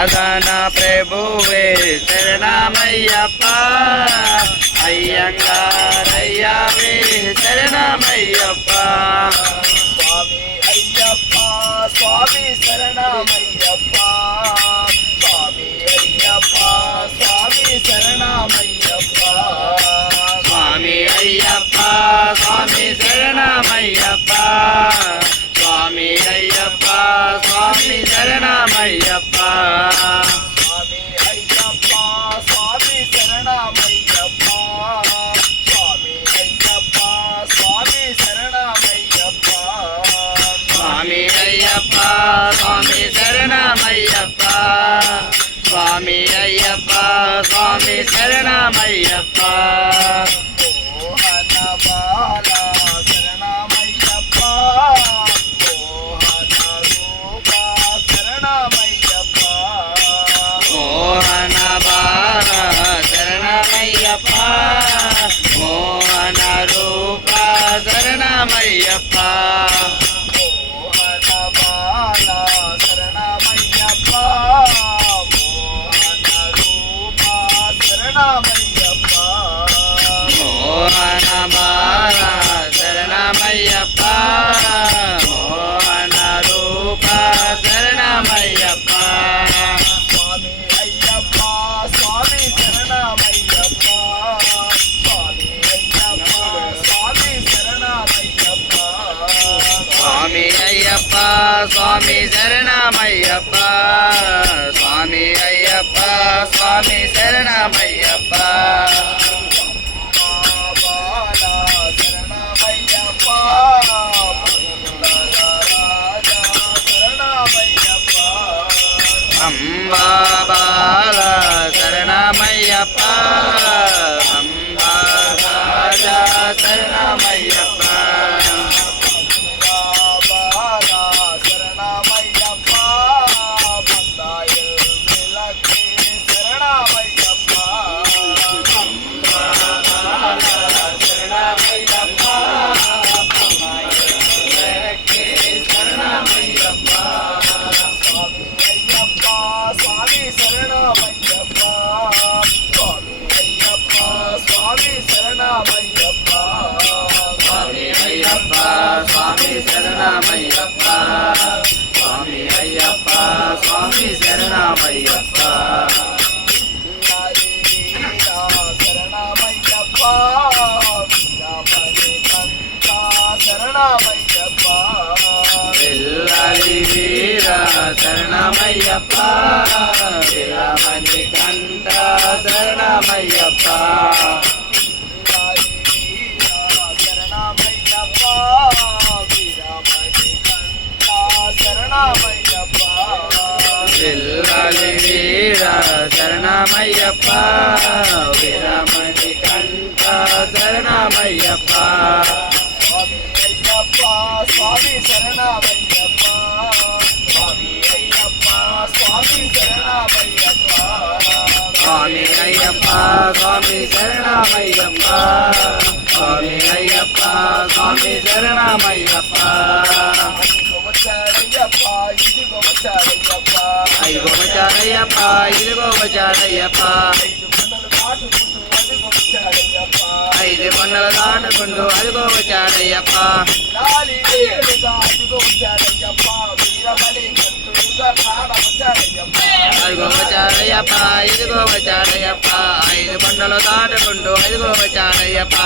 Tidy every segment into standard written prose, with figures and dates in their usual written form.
సాధన ప్రభువే శరణమయ్యప్ప అయ్యంగారయ్యవే శరణమయ్యప్ప స్వామి అయ్యప్ప స్వామి శరణమయ్యప్ప స్వామి అయ్యప్ప స్వామి శరణమయ్యప్ప స్వామి అయ్యప్ప స్వామి శరణమయ్యప్ప స్వామి అయ్యప్ప స్వామి శరణమయ్యప్ప స్వామి అయ్యప్ప స్వామి శరణమయ్యప్ప స్వామి అయ్యప్ప స్వామి శరణమయ్యప్ప స్వామి అయ్యప్ప స్వామి శరణమయ్యప్ప స్వామి అయ్యప్ప స్వామి శరణమయ్యప్ప మోహన బాల శరణమయ్యప్ప మోహన రూప శరణమయ్యప్ప మోహన బాల శరణమయ్యప్ప మోహన రూప శరణమయ్యప్ప మోహన బాల శరణమయ్యప్ప మోహన రూప శరణమయ్యప్ప మోహన బాల శరణమయ్యప్ప మోహన రూప శరణమయ్యప్ప స్వామి అయ్యప్ప స్వామి శరణమయ్యప్ప స్వామి అయ్యప్ప స్వామి శరణమయ్యప్ప స్వామి అయ్యప్ప స్వామి శరణమయ్యప్ప స్వామి అయ్యప్ప స్వామి శరణమయ్యప్ప బాల శరణమయ్యప్ప రాజా శరణమయ్యప్ప అంబా బాల శరణమయ్యప్ప అంబా రాజా శరణమయ్యప్ప బాల శరణమయ్యప్ప బందాయల్ విలకే శరణమయ్యప్ప శరణమయ్యప్ప శరణమయ్యప్ప స్వామి అయ్యప్ప స్వామి శరణమయ్యప్ప స్వామి అయ్యప్ప స్వామి శరణమయ్యప్ప స్వామి అయ్యప్ప స్వామి శరణమయ్యప్ప స్వామి అయ్యప్ప స్వామి శరణమయ్యప్ప హరి వీరా శరణమయ్యప్ప వీరమణి కంఠ శరణమయ్యప్ప పిల్లలి వీర శరణమయ్యప్ప వీరమణి కంఠ శరణమయ్యప్ప హరి వీరా శరణమయ్యప్ప వీరమణి కంఠ శరణమయ్యప్ప పిల్లలి వీర శరణమయ్యప్ప వీరమణి కంఠ శరణమయ్యప్ప స్వామి అయ్యప్ప స్వామి శరణమయ్యప్ప స్వామి అయ్యప్ప స్వామి శరణమయ్యప్ప స్వామి అయ్యప్ప స్వామి శరణమయ్యప్ప స్వామి అయ్యప్ప స్వామి శరణమయ్యప్ప వచ్చాడయ్యప్ప ఇదిగో వచ్చాడయ్యప్ప ఐదుగో వచ్చాడయ్యప్ప ఇదిగో వచ్చాడయ్యప్ప ఐదు కొండలు దాటుకుంటూ అదిగో వచ్చాడయ్యప్ప 5 కొండలు దాటుకుంటూ అదిగో వచ్చాడయ్యప్ప లాలి వేలుగా అదిగో వచ్చాడయ్యప్ప వీరమణి కంఠుడుగా కాడ వచ్చాడయ్యప్ప అదిగో వచ్చాడయ్యప్ప ఇదిగో వచ్చాడయ్యప్ప 5 కొండలు దాటుకుంటూ అదిగో వచ్చాడయ్యప్ప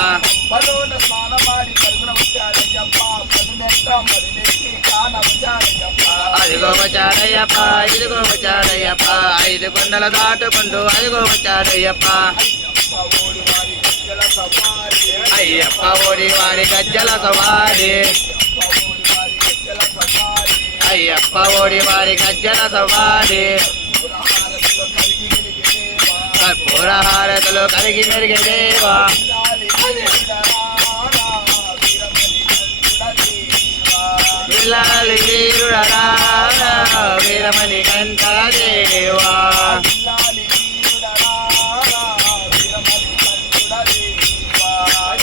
మరోన స్నానమాడి పరుగున వచ్చాడయ్యప్ప పదునెట్ట మరినెక్కి కాన వచ్చాడయ్యప్ప అదిగో వచ్చాడయ్యప్ప ఇదిగో వచ్చాడయ్యప్ప 5 కొండలు దాటుకుంటూ అదిగో వచ్చాడయ్యప్ప అయ్యప్ప ఓడి వారి గజ్జల సవారి అయ్యప్ప ఓడి వారి గజ్జల సవారి కర్పూర హారతులు కలిగి మెరిగే దేవా పిల్లలి వీరుడరా వీరమణి కంఠ దేవా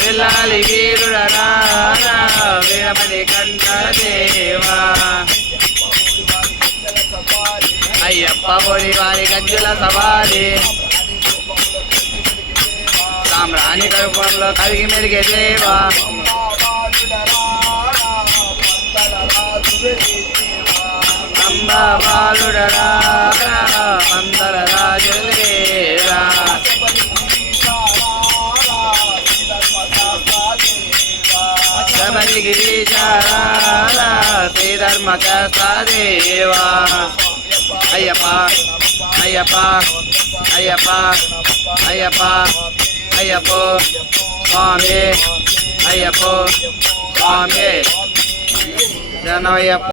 పిల్లలి వీరుడరా వీరమణి కంఠ దేవా అయ్యప్ప ఒడి వారి గజ్జల సవారి సామ్రాణి కల్పంలో కలిగి మెరిగే దేవా అంబాబాలుడరా మందర రాజులేరా గిరీశారా శ్రీధర్మ దేవా అయ్యప్ప అయ్యప్ప అయ్యప్ప అయ్యప్ప అయ్యప్పో స్వామి అయ్యప్పో స్వామి జనయ్యప్ప